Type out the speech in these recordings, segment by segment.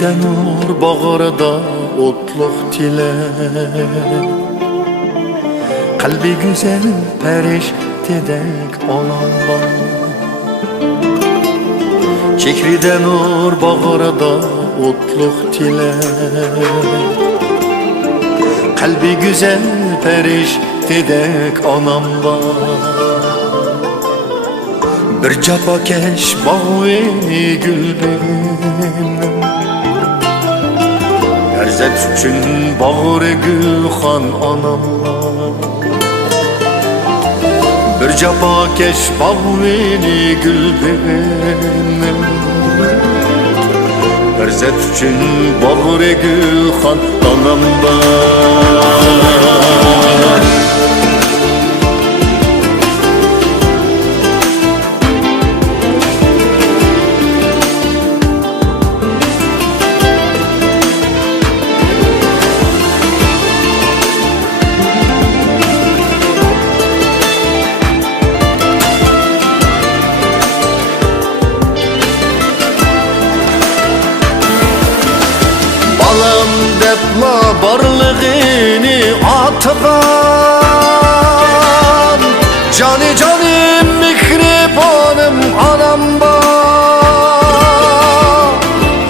Kiprikten nur bağırda otluk tile, kalbi güzel periştedek olan var. Kiprikten nur bağırda otluk tile, kalbi güzel periştedek anam var. Bir capakeş bağı gül benim, erzet üçün bağrı gülxan anamlar. Bir capakeş bağı gül benim, erzet üçün bağrı gülxan anamlar. Balam depla barlığını atıgan, cani canim mikribanım anam var.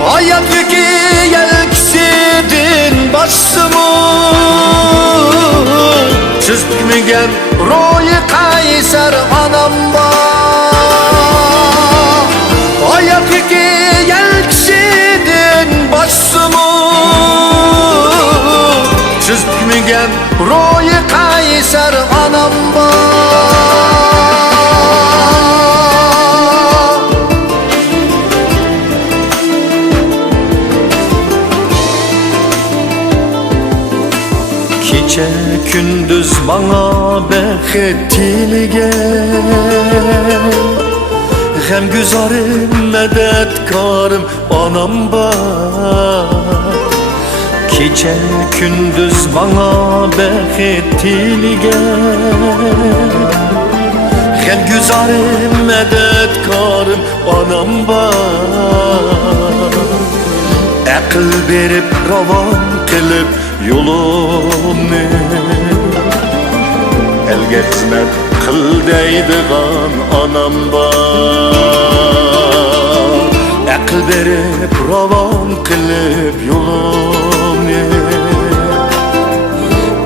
Hayat yükü yelksidin başımı, çizgimigen royu kayser anam var. Hayat yükü yelksidin başımı, çizgimigen royu kayser anam var. Gece gündüz bana bəxet tilgen, hem güzarım medetkarım anam var. Gece gündüz bana bəxet tilgen, hem güzarım medetkarım anam var. Akıl berip ravan kılıp yolunu, elge hizmet kıl deydigan anam var. Akıl berip ravan kılıp yolunu,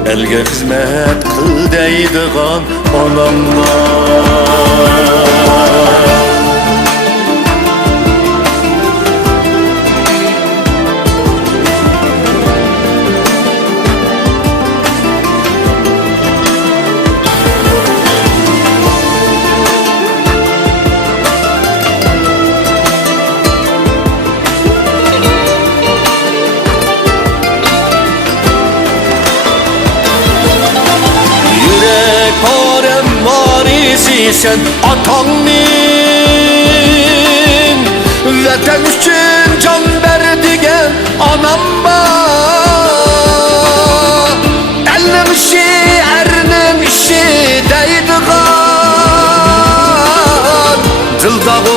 elge hizmet kıl deydigan anam var. Sen atanın, vatan üçün can verdigen anam var. Elnim işi, ernim işi deydigan, dıldağı